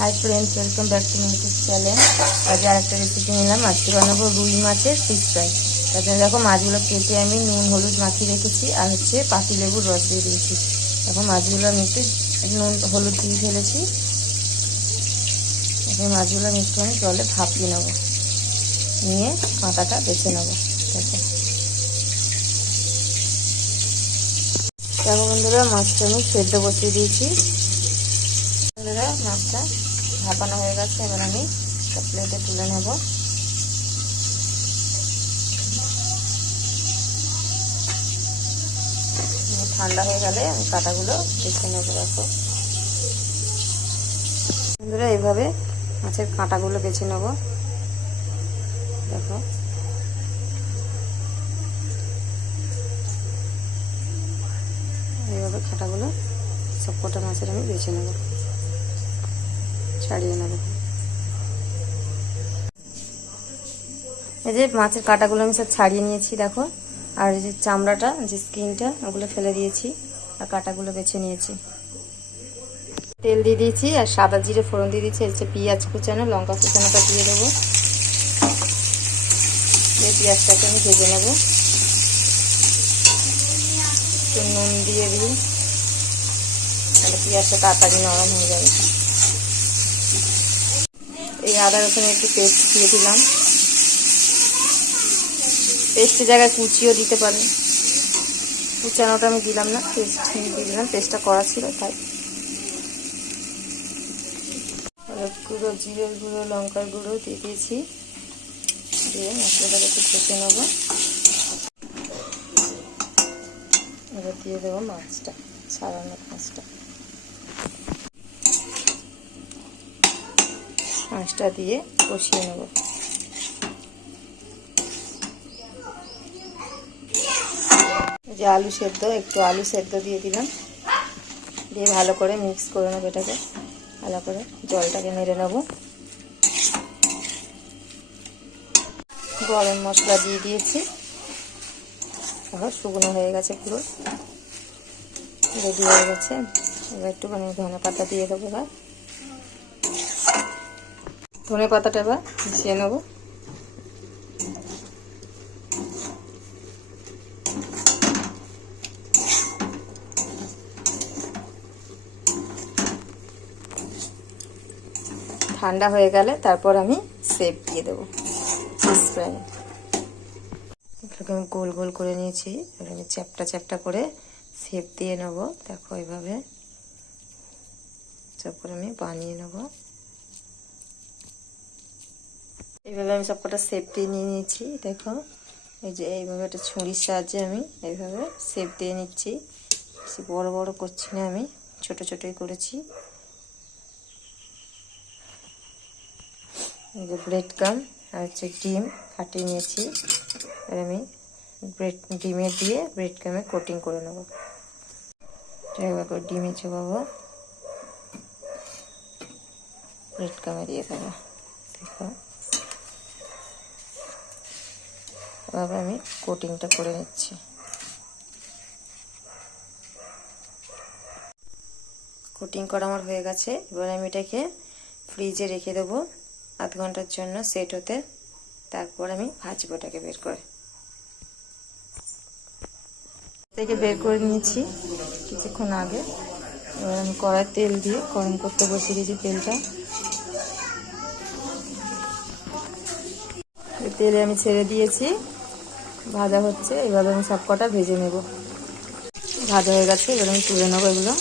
High friends, welcome back to my YouTube channel. आज आरेकटा recipe निलाम। आज के बानाबो रुई माछेर फिश फ्राई। तार जोन्नो देखो माछगुलो केटे आमि नुन हलुद माखिए रेखेछि और होच्छे पाति लेबुर रस दिए दिएछि। देखो माछगुलो आमि एकटु नुन हलुद दिए फेलेछि। এখন মাছগুলো আমি একটুখানি জলে ভাপিয়ে নেব, নিয়ে কাঁটাটা বেছে নেব। দেখো বন্ধুরা, মাছটা আমি সেদ্ধ বসিয়ে দিয়েছি। বন্ধুরা, মাছটা ভাপানো হয়ে গেছে। এবার আমি একটা প্লেটে তুলে নেব। ঠান্ডা হয়ে গেলে আমি কাঁটাগুলো বেছে নেব। দেখো বন্ধুরা, এইভাবে মাছের কাঁটাগুলো বেছে নেব। দেখো এইভাবে কাঁটাগুলো সবকটা মাছের আমি বেছে নেব, ছাড়িয়ে নেব। এই যে মাছের কাঁটাগুলো আমি সব ছাড়িয়ে নিয়েছি। দেখো, আর এই যে চামড়াটা, যে স্কিনটা, ওগুলো ফেলে দিয়েছি আর কাঁটাগুলো বেছে নিয়েছি। তেল দিয়ে দিয়েছি আর সাদা জিরে ফোড়ন দিয়ে দিয়েছি। হচ্ছে পেঁয়াজ কুচানো, লঙ্কা কুচানোটা দিয়ে দেবো। এই পেঁয়াজটাকে আমি ভেজে নেব। একটু নুন দিয়ে দিই, তাহলে পেঁয়াজটা তাড়াতাড়ি নরম হয়ে যাবে। এই আদা রসুনের একটু পেস্ট দিয়ে দিলাম। পেস্টের জায়গায় কুচিও দিতে পারেন, কুচানোটা আমি দিলাম না, পেস্ট দিয়ে দিলাম। পেস্টটা করা ছিল তাই। গুঁড়ো, জিরের গুঁড়ো, লঙ্কার গুঁড়ো দিয়ে দিয়েছি। দিয়ে মশলাটাকে একটু কষে নেব। এবার দিয়ে দেবো মাছটা, ছাড়ানো মাছটা দিয়ে কষিয়ে নেব। যে আলু সেদ্ধ, একটু আলু সেদ্ধ দিয়ে দিলাম। দিয়ে ভালো করে মিক্স করে নেব। এটাকে ভালো করে জলটাকে নেড়ে নেব। গরম মশলা দিয়ে দিয়েছি। এখন শুকনো হয়ে গেছে, পুরো রেডি হয়ে গেছে। এবার একটুখানি ধনে পাতা দিয়ে দেবো। এবার ধনে পাতাটা এবার মিশিয়ে নেব। ঠান্ডা হয়ে গেলে তারপর আমি শেপ দিয়ে দেবো ফিশ ফ্রাই। এটাকে আমি গোল গোল করে নিয়েছি। এবার আমি চ্যাপটা চ্যাপটা করে শেপ দিয়ে নেব। দেখো এইভাবে সব করে আমি বানিয়ে নেব। এইভাবে আমি সবকটা শেপ দিয়ে নিয়ে নিয়েছি। দেখো, এই যে এইভাবে একটা ছুরির সাহায্যে আমি এইভাবে শেপ দিয়ে নিচ্ছি। বেশি বড় বড় করছি না, আমি ছোট ছোটই করেছি। এই যে ব্রেড কাম আর হচ্ছে ডিম ফাটিয়ে নিয়েছি। আর আমি ডিমে দিয়ে ব্রেড কামে কোটিং করে নেব। ডিমে চোবাবো, ব্রেড কামে দিয়ে দেবো। দেখো এভাবে আমি কোটিংটা করে নিচ্ছি। কোটিং করা আমার হয়ে গেছে। এবার আমি এটাকে ফ্রিজে রেখে দেবো আধ ঘন্টার জন্য সেট হতে। তারপর আমি ভাজবো এটাকে বের করে। থেকে বের করে নিয়েছি কিছুক্ষণ আগে। এবার আমি কড়াই তেল দিয়ে গরম করতে বসিয়ে দিয়েছি। তেলটা তেলে আমি ছেড়ে দিয়েছি, ভাজা হচ্ছে। এবার আমি সব কটা ভেজে নেব। ভাজা হয়ে গেছে, এবার আমি তুলে নেবো এগুলো।